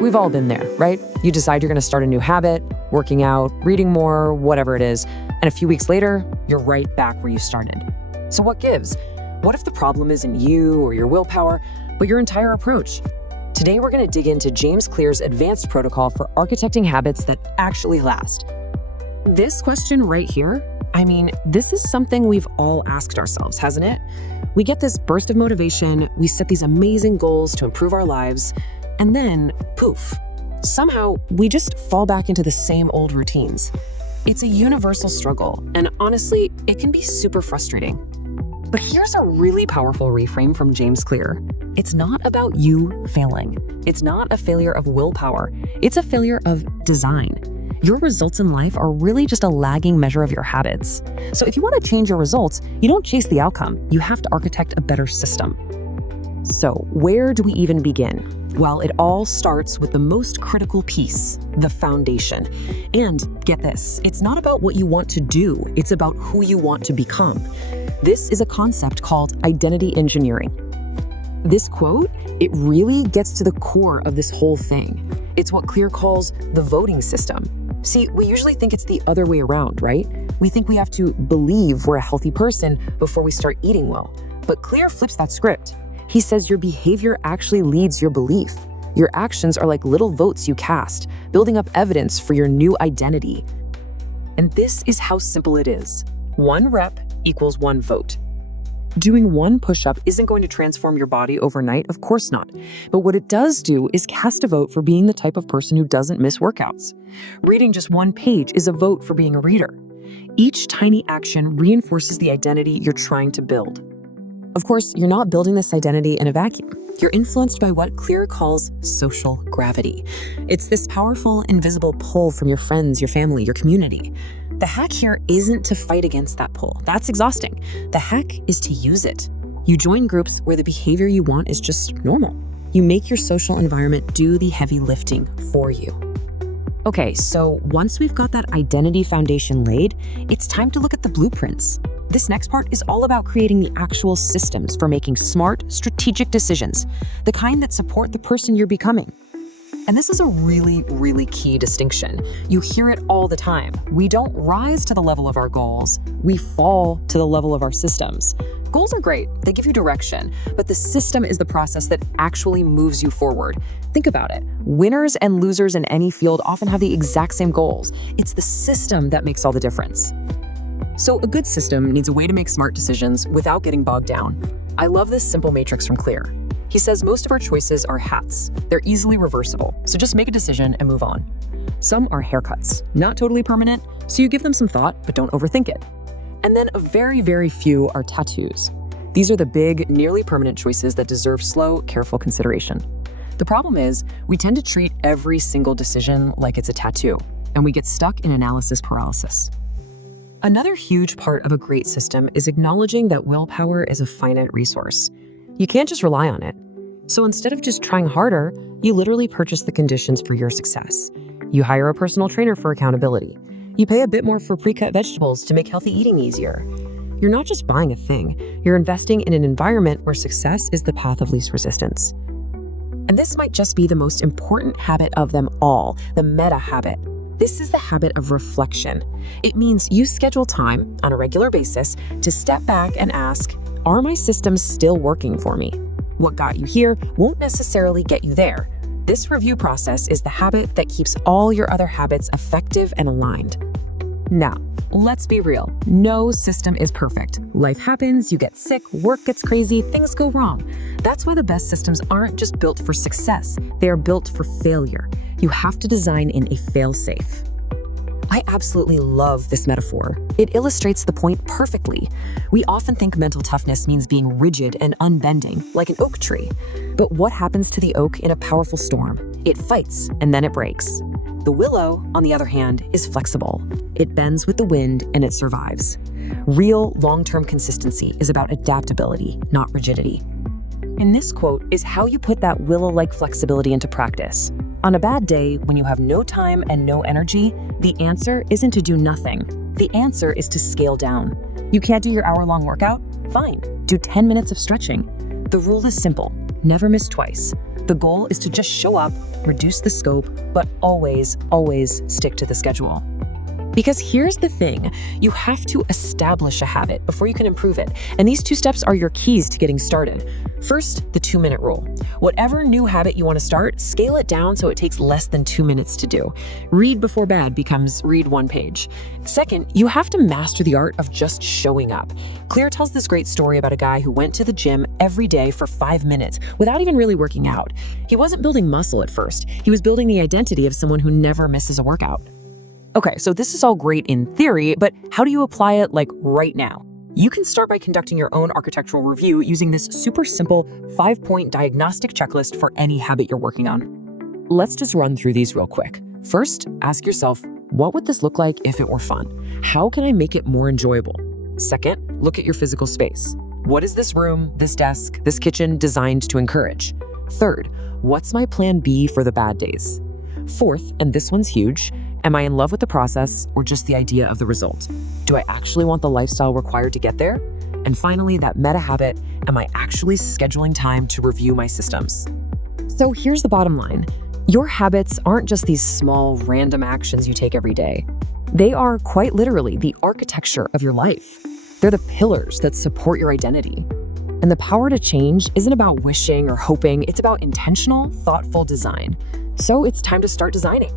We've all been there, right? You decide you're going to start a new habit, working out, reading more, whatever it is, and a few weeks later, you're right back where you started. So what gives? What if the problem isn't you or your willpower, but your entire approach? Today, we're going to dig into James Clear's advanced protocol for architecting habits that actually last. This question right here, this is something we've all asked ourselves, hasn't it? We get this burst of motivation, we set these amazing goals to improve our lives, and then, poof, somehow we just fall back into the same old routines. It's a universal struggle, and honestly, it can be super frustrating. But here's a really powerful reframe from James Clear. It's not about you failing. It's not a failure of willpower. It's a failure of design. Your results in life are really just a lagging measure of your habits. So if you want to change your results, you don't chase the outcome. You have to architect a better system. So where do we even begin? Well, it all starts with the most critical piece, the foundation. And get this, it's not about what you want to do, it's about who you want to become. This is a concept called identity engineering. This quote, it really gets to the core of this whole thing. It's what Clear calls the voting system. See, we usually think it's the other way around, right? We think we have to believe we're a healthy person before we start eating well. But Clear flips that script. He says your behavior actually leads your belief. Your actions are like little votes you cast, building up evidence for your new identity. And this is how simple it is. 1 rep equals 1 vote. Doing 1 push-up isn't going to transform your body overnight, of course not. But what it does do is cast a vote for being the type of person who doesn't miss workouts. Reading just 1 page is a vote for being a reader. Each tiny action reinforces the identity you're trying to build. Of course, you're not building this identity in a vacuum. You're influenced by what Clear calls social gravity. It's this powerful, invisible pull from your friends, your family, your community. The hack here isn't to fight against that pull. That's exhausting. The hack is to use it. You join groups where the behavior you want is just normal. You make your social environment do the heavy lifting for you. Okay, so once we've got that identity foundation laid, it's time to look at the blueprints. This next part is all about creating the actual systems for making smart, strategic decisions, the kind that support the person you're becoming. And this is a really, really key distinction. You hear it all the time. We don't rise to the level of our goals. We fall to the level of our systems. Goals are great. They give you direction, but the system is the process that actually moves you forward. Think about it. Winners and losers in any field often have the exact same goals. It's the system that makes all the difference. So a good system needs a way to make smart decisions without getting bogged down. I love this simple matrix from Clear. He says most of our choices are hats. They're easily reversible, so just make a decision and move on. Some are haircuts, not totally permanent, so you give them some thought, but don't overthink it. And then a very, very few are tattoos. These are the big, nearly permanent choices that deserve slow, careful consideration. The problem is, we tend to treat every single decision like it's a tattoo, and we get stuck in analysis paralysis. Another huge part of a great system is acknowledging that willpower is a finite resource. You can't just rely on it. So instead of just trying harder, you literally purchase the conditions for your success. You hire a personal trainer for accountability. You pay a bit more for pre-cut vegetables to make healthy eating easier. You're not just buying a thing, you're investing in an environment where success is the path of least resistance. And this might just be the most important habit of them all, the meta habit. This is the habit of reflection. It means you schedule time on a regular basis to step back and ask, are my systems still working for me? What got you here won't necessarily get you there. This review process is the habit that keeps all your other habits effective and aligned. Now, let's be real. No system is perfect. Life happens, you get sick, work gets crazy, things go wrong. That's why the best systems aren't just built for success, they are built for failure. You have to design in a fail-safe. I absolutely love this metaphor. It illustrates the point perfectly. We often think mental toughness means being rigid and unbending, like an oak tree. But what happens to the oak in a powerful storm? It fights, and then it breaks. The willow, on the other hand, is flexible. It bends with the wind, and it survives. Real, long-term consistency is about adaptability, not rigidity. And this quote is how you put that willow-like flexibility into practice. On a bad day, when you have no time and no energy, the answer isn't to do nothing. The answer is to scale down. You can't do your hour-long workout? Fine, do 10 minutes of stretching. The rule is simple, never miss twice. The goal is to just show up, reduce the scope, but always, always stick to the schedule. Because here's the thing, you have to establish a habit before you can improve it. And these 2 steps are your keys to getting started. First, the 2-minute rule. Whatever new habit you want to start, scale it down so it takes less than 2 minutes to do. Read before bed becomes read 1 page. Second, you have to master the art of just showing up. Clear tells this great story about a guy who went to the gym every day for 5 minutes without even really working out. He wasn't building muscle at first. He was building the identity of someone who never misses a workout. Okay, so this is all great in theory, but how do you apply it right now? You can start by conducting your own architectural review using this super simple 5-point diagnostic checklist for any habit you're working on. Let's just run through these real quick. First, ask yourself, what would this look like if it were fun? How can I make it more enjoyable? Second, look at your physical space. What is this room, this desk, this kitchen designed to encourage? Third, what's my plan B for the bad days? Fourth, and this one's huge, am I in love with the process or just the idea of the result? Do I actually want the lifestyle required to get there? And finally, that meta habit, am I actually scheduling time to review my systems? So here's the bottom line. Your habits aren't just these small, random actions you take every day. They are quite literally the architecture of your life. They're the pillars that support your identity. And the power to change isn't about wishing or hoping, it's about intentional, thoughtful design. So it's time to start designing.